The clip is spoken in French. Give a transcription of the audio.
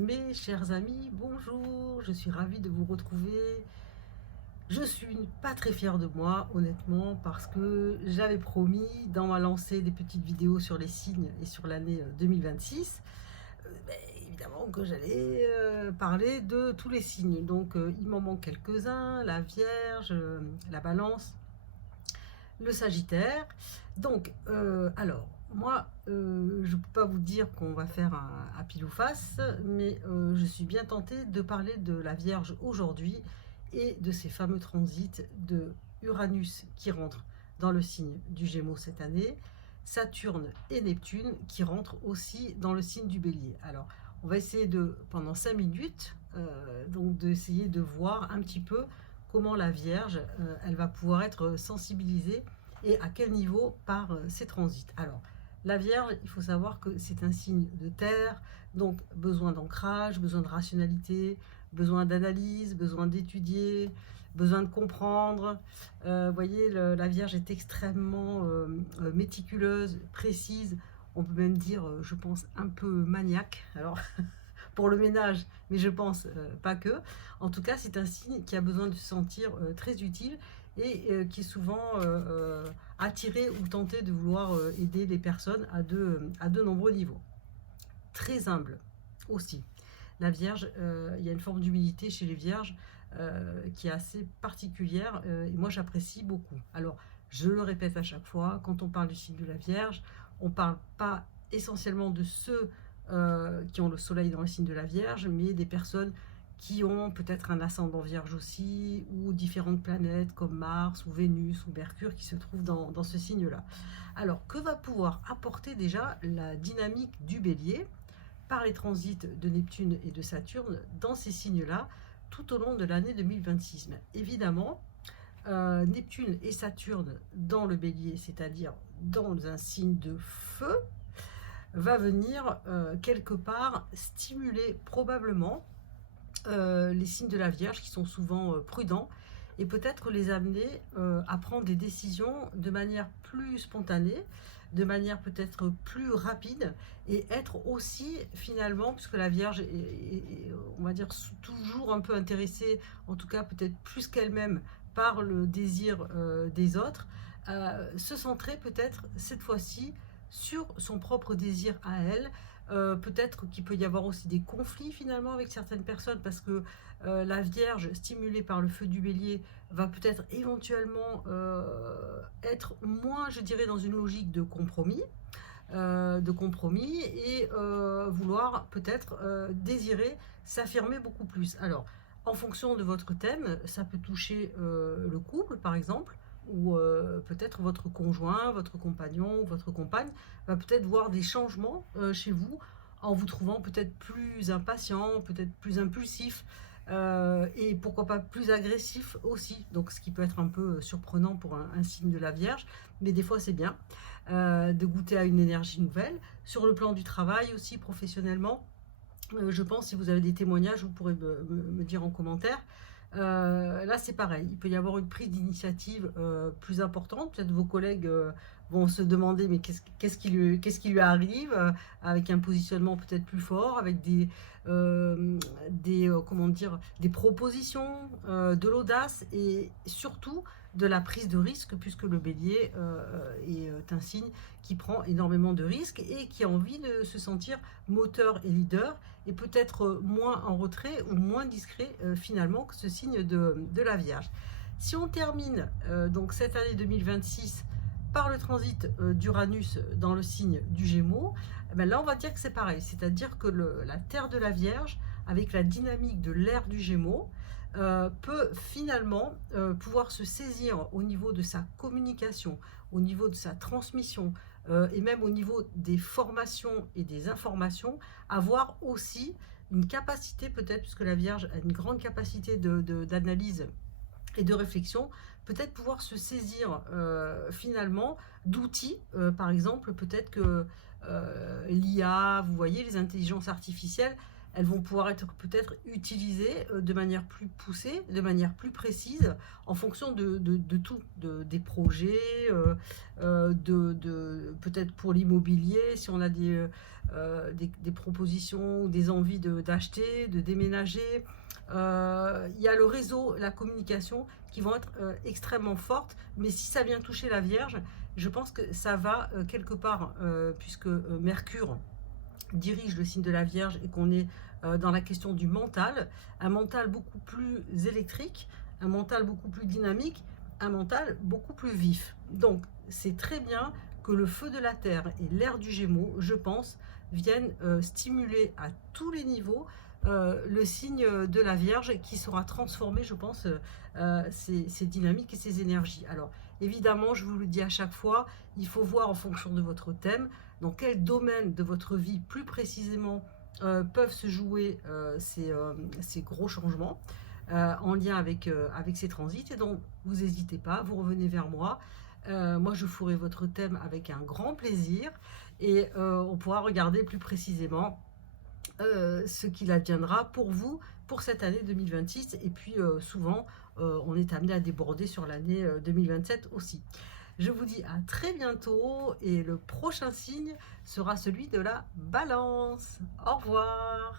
Mes chers amis, bonjour, je suis ravie de vous retrouver. Je suis pas très fière de moi, honnêtement, parce que j'avais promis dans ma lancée des petites vidéos sur les signes et sur l'année 2026, évidemment que j'allais parler de tous les signes. Donc il m'en manque quelques-uns, la Vierge, la Balance, le Sagittaire. Donc, moi, je ne peux pas vous dire qu'on va faire un pile ou face, mais je suis bien tentée de parler de la Vierge aujourd'hui et de ces fameux transits de Uranus qui rentre dans le signe du Gémeaux cette année, Saturne et Neptune qui rentrent aussi dans le signe du Bélier. Alors, on va essayer de, pendant 5 minutes, donc d'essayer de voir un petit peu comment la Vierge, elle va pouvoir être sensibilisée et à quel niveau par ces transits. Alors, la Vierge, il faut savoir que c'est un signe de terre, donc besoin d'ancrage, besoin de rationalité, besoin d'analyse, besoin d'étudier, besoin de comprendre. Vous voyez, la Vierge est extrêmement méticuleuse, précise, on peut même dire, je pense, un peu maniaque. Alors, pour le ménage, mais je pense pas que. En tout cas, c'est un signe qui a besoin de se sentir très utile et qui est souvent attiré ou tenté de vouloir aider les personnes à de nombreux niveaux. Très humble aussi. La Vierge, il y a une forme d'humilité chez les Vierges qui est assez particulière et moi j'apprécie beaucoup. Alors, je le répète à chaque fois, quand on parle du signe de la Vierge, on ne parle pas essentiellement de ceux qui ont le soleil dans le signe de la Vierge, mais des personnes qui ont peut-être un ascendant Vierge aussi, ou différentes planètes comme Mars ou Vénus ou Mercure qui se trouvent dans ce signe-là. Alors, que va pouvoir apporter déjà la dynamique du Bélier par les transits de Neptune et de Saturne dans ces signes-là tout au long de l'année 2026? Mais évidemment, Neptune et Saturne dans le Bélier, c'est-à-dire dans un signe de feu, va venir quelque part stimuler probablement les signes de la Vierge qui sont souvent prudents et peut-être les amener à prendre des décisions de manière plus spontanée, de manière peut-être plus rapide et être aussi finalement, puisque la Vierge est, on va dire, toujours un peu intéressée, en tout cas peut-être plus qu'elle-même, par le désir des autres, se centrer peut-être cette fois-ci sur son propre désir à elle. Peut-être qu'il peut y avoir aussi des conflits finalement avec certaines personnes parce que la Vierge stimulée par le feu du Bélier va peut-être éventuellement être moins, je dirais, dans une logique de compromis et vouloir peut-être désirer s'affirmer beaucoup plus. Alors, en fonction de votre thème, ça peut toucher le couple par exemple, ou peut-être votre conjoint, votre compagnon, votre compagne va peut-être voir des changements chez vous en vous trouvant peut-être plus impatient, peut-être plus impulsif et pourquoi pas plus agressif aussi. Donc ce qui peut être un peu surprenant pour un signe de la Vierge, mais des fois c'est bien de goûter à une énergie nouvelle. Sur le plan du travail aussi, professionnellement, je pense, si vous avez des témoignages, vous pourrez me dire en commentaire. Là, c'est pareil. Il peut y avoir une prise d'initiative plus importante. Peut-être vos collègues vont se demander mais qu'est-ce qui lui arrive avec un positionnement peut-être plus fort, avec comment dire, des propositions, de l'audace et surtout de la prise de risque puisque le bélier est un signe qui prend énormément de risques et qui a envie de se sentir moteur et leader et peut-être moins en retrait ou moins discret finalement que ce signe de la Vierge. Si on termine donc cette année 2026 par le transit d'Uranus dans le signe du Gémeaux, ben là on va dire que c'est pareil, c'est-à-dire que la Terre de la Vierge, avec la dynamique de l'ère du Gémeaux, peut finalement pouvoir se saisir au niveau de sa communication, au niveau de sa transmission et même au niveau des formations et des informations, avoir aussi une capacité peut-être, puisque la Vierge a une grande capacité d'analyse et de réflexion, peut-être pouvoir se saisir finalement d'outils, par exemple peut-être que l'IA, vous voyez, les intelligences artificielles, elles vont pouvoir être peut-être utilisées de manière plus poussée, de manière plus précise, en fonction de tout, des projets, peut-être pour l'immobilier, si on a des propositions ou des envies d'acheter, de déménager. Il y a le réseau, la communication qui vont être extrêmement fortes, mais si ça vient toucher la Vierge, je pense que ça va quelque part, puisque Mercure dirige le signe de la Vierge et qu'on est dans la question du mental, un mental beaucoup plus électrique, un mental beaucoup plus dynamique, un mental beaucoup plus vif. Donc c'est très bien que le feu de la Terre et l'air du Gémeaux, je pense, viennent stimuler à tous les niveaux le signe de la Vierge qui sera transformé, je pense, ces dynamiques et ces énergies. Alors, évidemment, je vous le dis à chaque fois, il faut voir en fonction de votre thème, dans quel domaine de votre vie, plus précisément, peuvent se jouer ces gros changements en lien avec ces transits. Et donc, vous n'hésitez pas, vous revenez vers moi. Moi, je ferai votre thème avec un grand plaisir et on pourra regarder plus précisément ce qu'il adviendra pour vous pour cette année 2026 et puis souvent on est amené à déborder sur l'année 2027 aussi. Je vous dis à très bientôt et le prochain signe sera celui de la Balance. Au revoir.